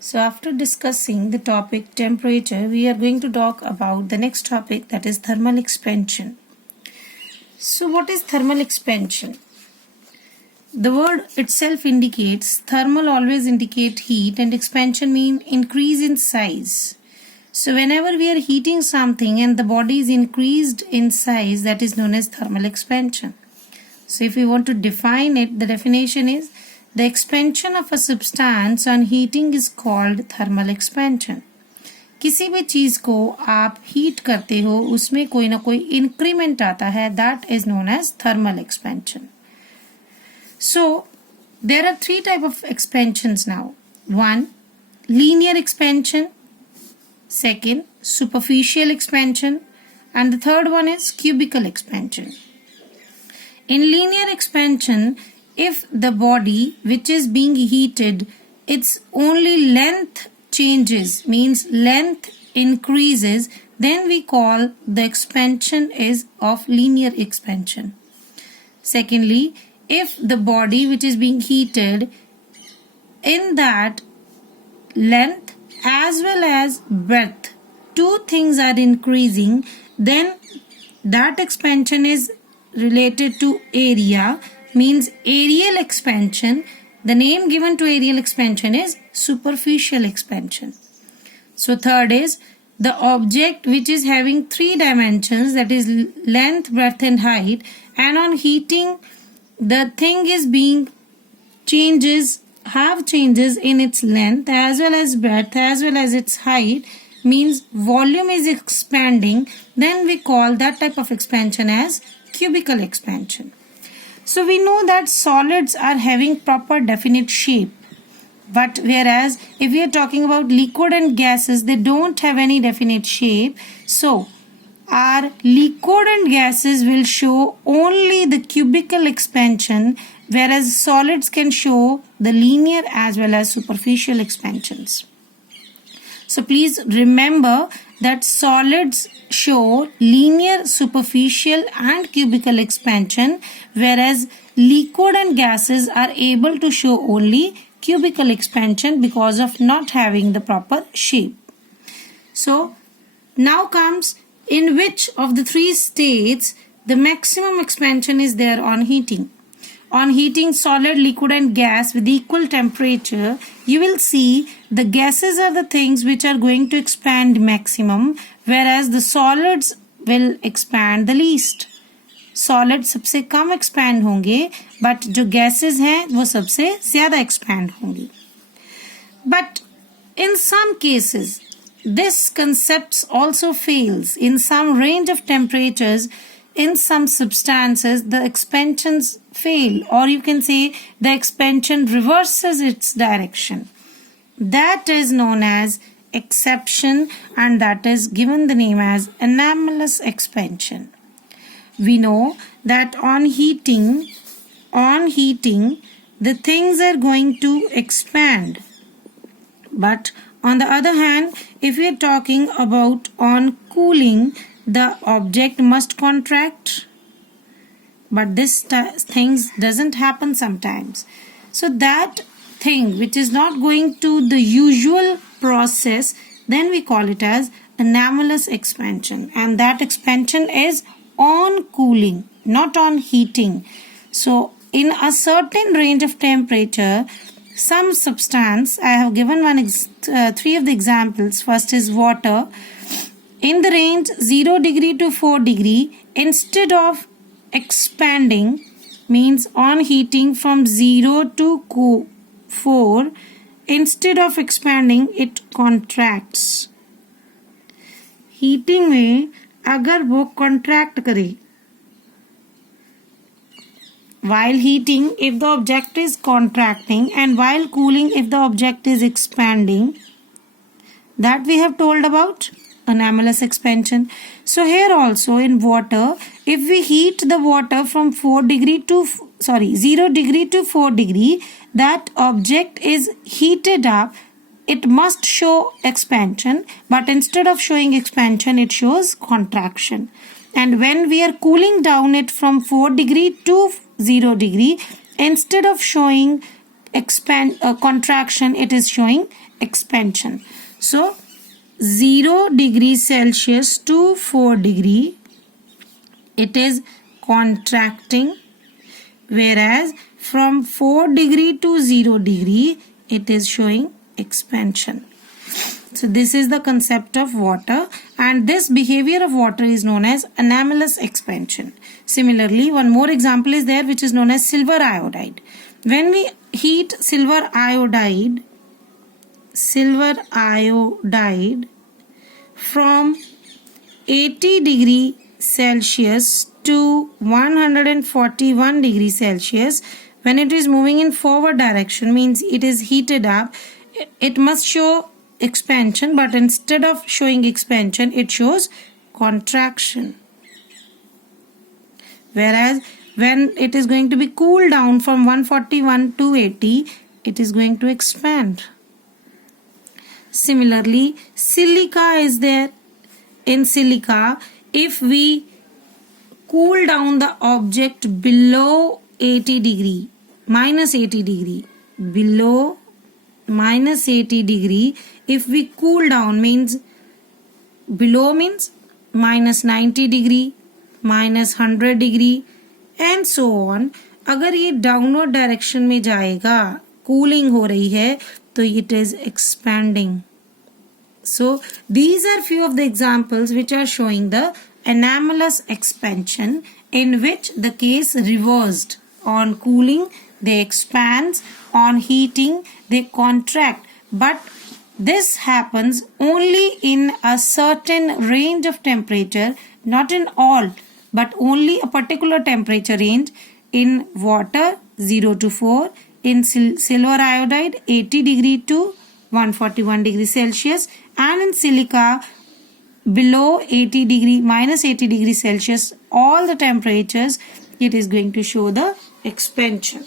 So after discussing the topic temperature, we are going to talk about the next topic, that is thermal expansion. So what is thermal expansion? The word itself indicates, thermal always indicate heat and expansion mean increase in size. So whenever we are heating something and the body is increased in size, that is known as thermal expansion. So if we want to define it, the definition is the expansion of a substance on heating is called thermal expansion. किसी भी चीज को आप heat करते हो उसमें कोई ना कोई इंक्रीमेंट आता है, that is known as thermal expansion. So there are three types of expansions now. One, linear expansion. Second, superficial expansion. And the third one is cubical expansion. In linear expansion, if the body which is being heated, its only length changes, means length increases, then we call the expansion is of linear expansion. Secondly, if the body which is being heated, in that length as well as breadth, two things are increasing, then that expansion is related to area, means areal expansion. The name given to areal expansion is superficial expansion. So third is the object which is having three dimensions, that is length, breadth and height, and on heating the thing is being changes in its length as well as breadth as well as its height, means volume is expanding, then we call that type of expansion as cubical expansion. So we know that solids are having proper definite shape, but whereas if we are talking about liquid and gases, they don't have any definite shape. So our liquid and gases will show only the cubical expansion, whereas solids can show the linear as well as superficial expansions. So please remember that solids show linear, superficial and cubical expansion, whereas liquid and gases are able to show only cubical expansion because of not having the proper shape. So now comes in which of the three states the maximum expansion is there on heating. On heating solid, liquid and gas with equal temperature, you will see the gases are the things which are going to expand maximum, whereas the solids will expand the least. Solid सबसे कम expand होंगे, but जो gases हैं वो सबसे ज़्यादा expand होंगी. But in some cases, this concept also fails. In some range of temperatures, in some substances, the expansions fail, or you can say the expansion reverses its direction. That is known as exception, and that is given the name as anomalous expansion. We know that on heating, the things are going to expand. But on the other hand, if we are talking about on cooling, the object must contract. But this things doesn't happen sometimes. So that thing which is not going to the usual process, then we call it as anomalous expansion. And that expansion is on cooling, not on heating. So in a certain range of temperature, some substance, I have given three of the examples. First is water. In the range 0 degree to 4 degree, instead of expanding, means on heating from 0 to 4, instead of expanding, it contracts. Heating में अगर वो contract करे, while heating, if the object is contracting, and while cooling, if the object is expanding, that we have told about anomalous expansion. So here also in water, if we heat the water from 0 degree to 4 degree, that object is heated up, it must show expansion, but instead of showing expansion, it shows contraction. And when we are cooling down it from 4 degree to 0 degree, instead of showing contraction, it is showing expansion. So 0 degrees Celsius to 4 degree, it is contracting, whereas from 4 degree to 0 degree, it is showing expansion. So this is the concept of water, and this behavior of water is known as anomalous expansion. Similarly, one more example is there, which is known as silver iodide. When we heat silver iodide from 80 degree Celsius to 141 degree Celsius, when it is moving in forward direction, means it is heated up, it must show expansion, but instead of showing expansion, it shows contraction. Whereas when it is going to be cooled down from 141 to 80, it is going to expand. Similarly, silica is there. In silica, if we cool down the object below 80 degree, minus 80 degree, below minus 80 degree, if we cool down, means below means minus 90 degree, minus 100 degree and so on. अगर ये downward direction में जाएगा, cooling हो रही है, तो it is expanding. So these are few of the examples which are showing the anomalous expansion, in which the case reversed. On cooling they expand, on heating they contract, but this happens only in a certain range of temperature, not in all, but only a particular temperature range. In water 0 to 4, in silver iodide 80 degree to 141 degree Celsius, and in silica below 80 degree, minus 80 degree Celsius, all the temperatures, it is going to show the expansion.